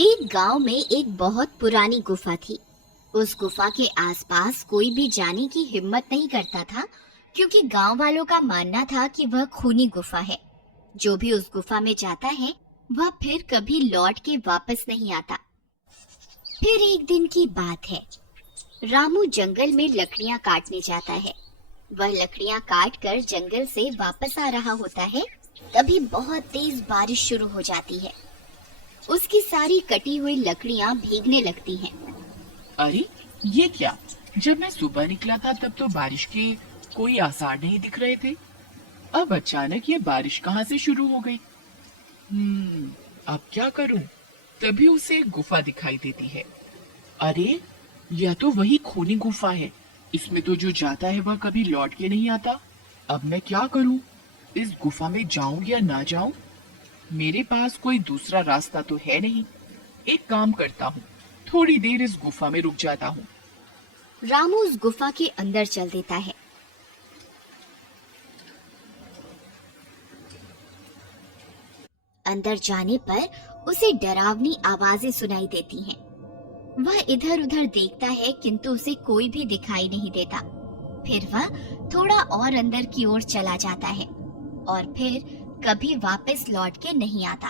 एक गांव में एक बहुत पुरानी गुफा थी। उस गुफा के आसपास कोई भी जाने की हिम्मत नहीं करता था, क्योंकि गांव वालों का मानना था कि वह खूनी गुफा है। जो भी उस गुफा में जाता है वह फिर कभी लौट के वापस नहीं आता। फिर एक दिन की बात है। रामू जंगल में लकड़ियां काटने जाता है। वह लकड़ियां काट कर जंगल से वापस आ रहा होता है, तभी बहुत तेज बारिश शुरू हो जाती है। उसकी सारी कटी हुई लकड़ियां भीगने लगती हैं। अरे ये क्या? जब मैं सुबह निकला था तब तो बारिश के कोई आसार नहीं दिख रहे थे। अब अचानक ये बारिश कहाँ से शुरू हो गई? अब क्या करूं? तभी उसे एक गुफा दिखाई देती है। अरे यह तो वही खूनी गुफा है। इसमें तो जो जाता है वह कभी लौट के नहीं आता। अब मैं क्या करूं? इस गुफा में जाऊं या ना जाऊं? मेरे पास कोई दूसरा रास्ता तो है नहीं। एक काम करता हूँ, थोड़ी देर इस गुफा में रुक जाता हूँ। रामू उस गुफा के अंदर चल देता है। अंदर जाने पर उसे डरावनी आवाजें सुनाई देती हैं। वह इधर उधर देखता है, किंतु उसे कोई भी दिखाई नहीं देता। फिर वह थोड़ा और अंदर की ओर चला जाता है और फिर कभी वापस लौट के नहीं आता।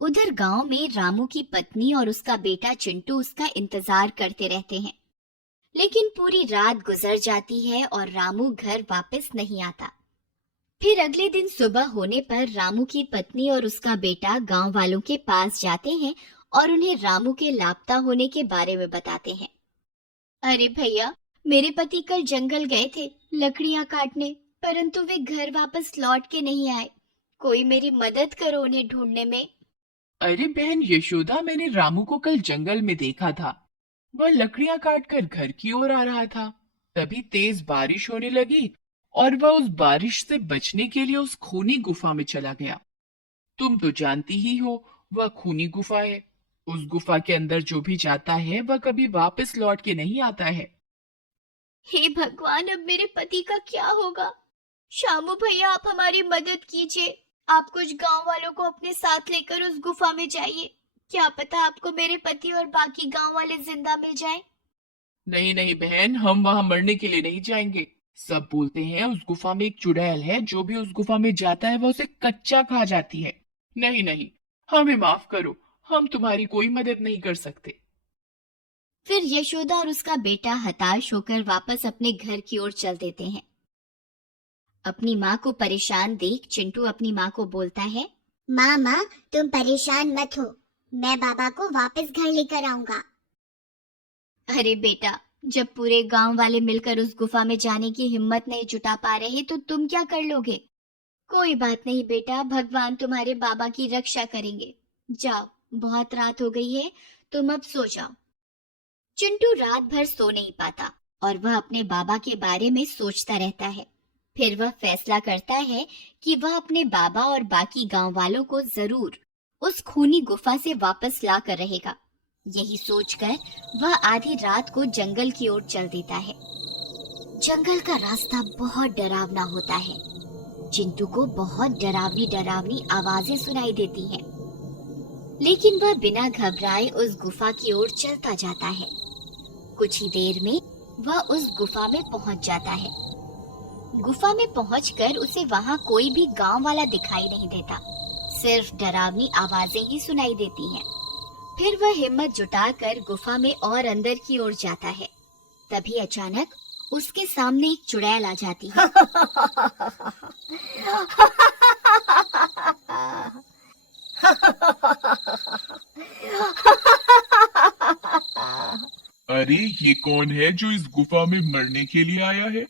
उधर गांव में रामू की पत्नी और उसका बेटा चिंटू उसका इंतजार करते रहते हैं, लेकिन पूरी रात गुजर जाती है और रामू घर वापस नहीं आता। फिर अगले दिन सुबह होने पर रामू की पत्नी और उसका बेटा गांव वालों के पास जाते हैं और उन्हें रामू के लापता होने के बारे में बताते हैं। अरे भैया, मेरे पति कल जंगल गए थे लकड़ियां काटने, परंतु वे घर वापस लौट के नहीं आए। कोई मेरी मदद करो उन्हें ढूंढने में। अरे बहन यशोदा, मैंने रामू को कल जंगल में देखा था। वह लकड़ियां काटकर घर की ओर आ रहा था। तभी तेज बारिश होने लगी और वह उस बारिश से बचने के लिए उस खूनी गुफा में चला गया। तुम तो जानती ही हो, वह खूनी गुफा है। उस गुफा के अंदर जो भी जाता है वह कभी वापस लौट के नहीं आता है। हे भगवान, अब मेरे पति का क्या होगा? शामू भैया, आप हमारी मदद कीजिए। आप कुछ गांव वालों को अपने साथ लेकर उस गुफा में जाइए। क्या पता आपको मेरे पति और बाकी गांव वाले जिंदा मिल जाएं। नहीं नहीं बहन, हम वहां मरने के लिए नहीं जाएंगे। सब बोलते हैं उस गुफा में एक चुड़ैल है, जो भी उस गुफा में जाता है वह उसे कच्चा खा जाती है। नहीं नहीं, हमें माफ करो, हम तुम्हारी कोई मदद नहीं कर सकते। फिर यशोदा और उसका बेटा हताश होकर वापस अपने घर की ओर चल देते हैं। अपनी माँ को परेशान देख चिंटू अपनी माँ को बोलता है, माँ, तुम परेशान मत हो। मैं बाबा को वापस घर लेकर आऊंगा। अरे बेटा, जब पूरे गांव वाले मिलकर उस गुफा में जाने की हिम्मत नहीं जुटा पा रहे तो तुम क्या कर लोगे? कोई बात नहीं बेटा, भगवान तुम्हारे बाबा की रक्षा करेंगे। जाओ, बहुत रात हो गई है, तुम अब सो जाओ। चिंटू रात भर सो नहीं पाता और वह अपने बाबा के बारे में सोचता रहता है। फिर वह फैसला करता है कि वह अपने बाबा और बाकी गांव वालों को जरूर उस खूनी गुफा से वापस ला कर रहेगा। यही सोचकर वह आधी रात को जंगल की ओर चल देता है। जंगल का रास्ता बहुत डरावना होता है। चिंटू को बहुत डरावनी डरावनी आवाजें सुनाई देती हैं, लेकिन वह बिना घबराए उस गुफा की ओर चलता जाता है। कुछ ही देर में वह उस गुफा में पहुंच जाता है। गुफा में पहुंचकर उसे वहां कोई भी गांव वाला दिखाई नहीं देता, सिर्फ डरावनी आवाजें ही सुनाई देती हैं। फिर वह हिम्मत जुटाकर गुफा में और अंदर की ओर जाता है। तभी अचानक उसके सामने एक चुड़ैल आ जाती है। अरे ये कौन है जो इस गुफा में मरने के लिए आया है?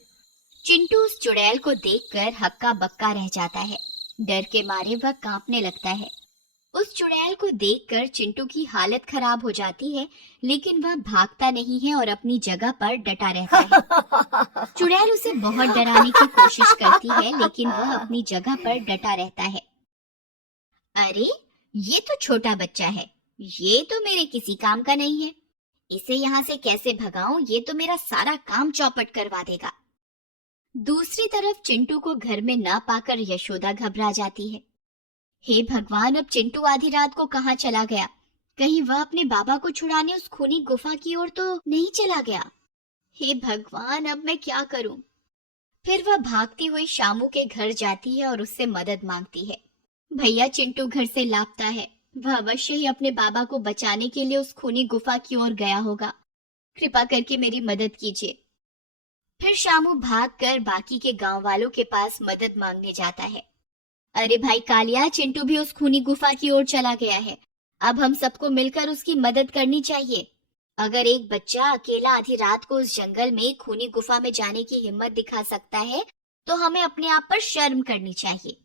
चिंटू उस चुड़ैल को देखकर हक्का बक्का रह जाता है। डर के मारे वह कांपने लगता है। उस चुड़ैल को देखकर चिंटू की हालत खराब हो जाती है, लेकिन वह भागता नहीं है और अपनी जगह पर डटा रहता है। चुड़ैल उसे बहुत डराने की कोशिश करती है, लेकिन वह अपनी जगह पर डटा रहता है। अरे, ये तो छोटा बच्चा है, ये तो मेरे किसी काम का नहीं है। इसे यहाँ से कैसे भगाऊं? ये तो मेरा सारा काम चौपट करवा देगा। दूसरी तरफ चिंटू को घर में न पाकर यशोदा घबरा जाती है। हे भगवान, अब चिंटू आधी रात को कहाँ चला गया? कहीं वह अपने बाबा को छुड़ाने उस खूनी गुफा की ओर तो नहीं चला गया। हे भगवान, अब मैं क्या करूं? फिर वह भागती हुई शामू के घर जाती है और उससे मदद मांगती है। भैया चिंटू घर से लापता है। वह अवश्य ही अपने बाबा को बचाने के लिए उस खूनी गुफा की ओर गया होगा। कृपा करके मेरी मदद कीजिए। फिर शामू भागकर बाकी के गांव वालों के पास मदद मांगने जाता है। अरे भाई कालिया, चिंटू भी उस खूनी गुफा की ओर चला गया है। अब हम सबको मिलकर उसकी मदद करनी चाहिए। अगर एक बच्चा अकेला आधी रात को उस जंगल में खूनी गुफा में जाने की हिम्मत दिखा सकता है तो हमें अपने आप पर शर्म करनी चाहिए।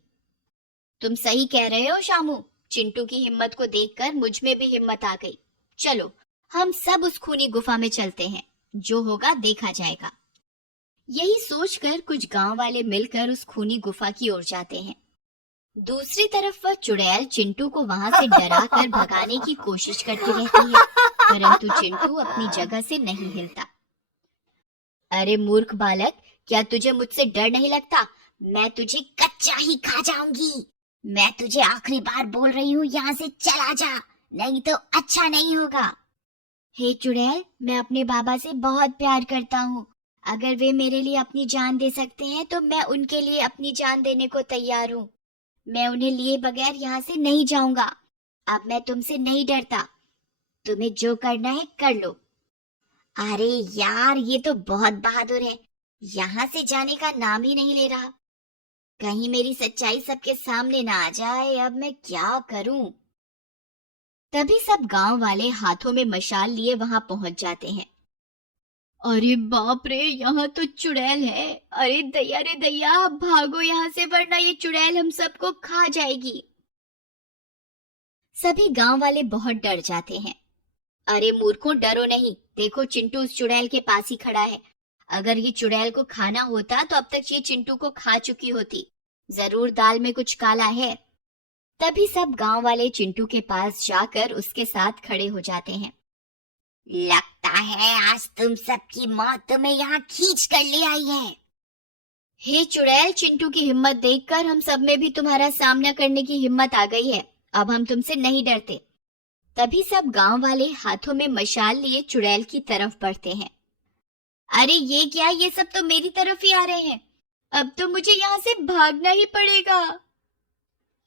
तुम सही कह रहे हो शामू। चिंटू की हिम्मत को देखकर मुझ में भी हिम्मत आ गई। चलो हम सब उस खूनी गुफा में चलते हैं, जो होगा देखा जाएगा। यही सोचकर कुछ गांव वाले मिलकर उस खूनी गुफा की ओर जाते हैं। दूसरी तरफ वह चुड़ैल चिंटू को वहां से डराकर भगाने की कोशिश करती रहती है, परंतु चिंटू अपनी जगह से नहीं हिलता। अरे मूर्ख बालक, क्या तुझे मुझसे डर नहीं लगता? मैं तुझे कच्चा ही खा जाऊंगी। मैं तुझे आखिरी बार बोल रही हूँ, यहाँ से चला जा, नहीं तो अच्छा नहीं होगा। हे चुड़ैल, मैं अपने बाबा से बहुत प्यार करता हूँ। अगर वे मेरे लिए अपनी जान दे सकते हैं तो मैं उनके लिए अपनी जान देने को तैयार हूँ। मैं उन्हें लिए बगैर यहाँ से नहीं जाऊंगा। अब मैं तुमसे नहीं डरता। तुम्हें जो करना है कर लो। अरे यार, ये तो बहुत बहादुर है। यहाँ से जाने का नाम ही नहीं ले रहा। कहीं मेरी सच्चाई सबके सामने ना आ जाए। अब मैं क्या करूं? तभी सब गांव वाले हाथों में मशाल लिए वहां पहुंच जाते हैं। अरे बाप रे, यहाँ तो चुड़ैल है। अरे दैया रे दैया, भागो यहाँ से वरना ये चुड़ैल हम सबको खा जाएगी। सभी गांव वाले बहुत डर जाते हैं। अरे मूर्खों, डरो नहीं। देखो चिंटू उस चुड़ैल के पास ही खड़ा है। अगर ये चुड़ैल को खाना होता तो अब तक ये चिंटू को खा चुकी होती। जरूर दाल में कुछ काला है। तभी सब गांव वाले चिंटू के पास जाकर उसके साथ खड़े हो जाते हैं। लगता है आज तुम सबकी मौत तुम्हें यहाँ खींच कर ले आई है। हे चुड़ैल, चिंटू की हिम्मत देखकर हम सब में भी तुम्हारा सामना करने की हिम्मत आ गई है। अब हम तुमसे नहीं डरते। तभी सब गांव वाले हाथों में मशाल लिए चुड़ैल की तरफ बढ़ते हैं। अरे ये क्या, ये सब तो मेरी तरफ ही आ रहे हैं। अब तो मुझे यहाँ से भागना ही पड़ेगा।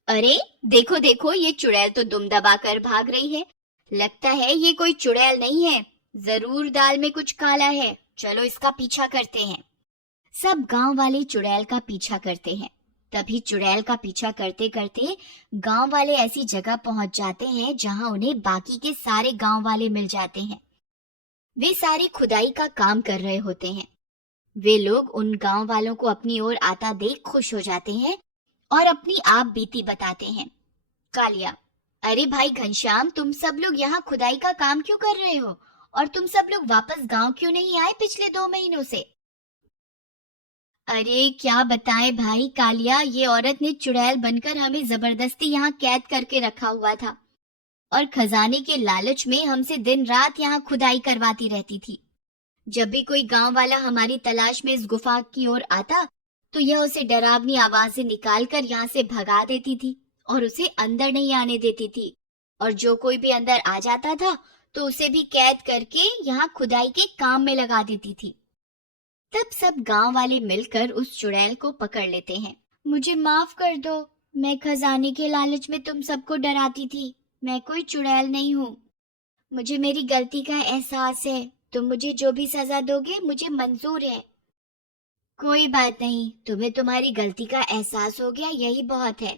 अरे देखो देखो, ये चुड़ैल तो दुम दबाकर भाग रही है। लगता है ये कोई चुड़ैल नहीं है, जरूर दाल में कुछ काला है। चलो इसका पीछा करते हैं। सब गांव वाले चुड़ैल का पीछा करते हैं। तभी चुड़ैल का पीछा करते करते गांव वाले ऐसी जगह पहुंच जाते हैं जहां उन्हें बाकी के सारे गांव वाले मिल जाते हैं। वे सारे खुदाई का काम कर रहे होते हैं। वे लोग उन गांव वालों को अपनी ओर आता देख खुश हो जाते हैं और अपनी आप बीती बताते हैं। कालिया, अरे भाई घनश्याम, तुम सब लोग यहाँ खुदाई का काम क्यों कर रहे हो? और तुम सब लोग वापस गांव क्यों नहीं आए पिछले 2 महीनों से? अरे क्या बताएं भाई कालिया, ये औरत ने चुड़ैल बनकर हमें जबरदस्ती यहाँ कैद करके रखा हुआ था और खजाने के लालच में हमसे दिन रात यहाँ खुदाई करवाती रहती थी। जब भी कोई गांव वाला हमारी तलाश में इस गुफा की ओर आता तो यह उसे डरावनी आवाजें निकालकर यहाँ से भगा देती थी और उसे अंदर नहीं आने देती थी। और जो कोई भी अंदर आ जाता था तो उसे भी कैद करके यहाँ खुदाई के काम में लगा देती थी। तब सब गांव वाले मिलकर उस चुड़ैल को पकड़ लेते हैं। मुझे माफ कर दो, मैं खजाने के लालच में तुम सबको डराती थी। मैं कोई चुड़ैल नहीं हूँ। मुझे मेरी गलती का एहसास है। तुम मुझे जो भी सजा दोगे मुझे मंजूर है। कोई बात नहीं, तुम्हें तुम्हारी गलती का एहसास हो गया, यही बहुत है।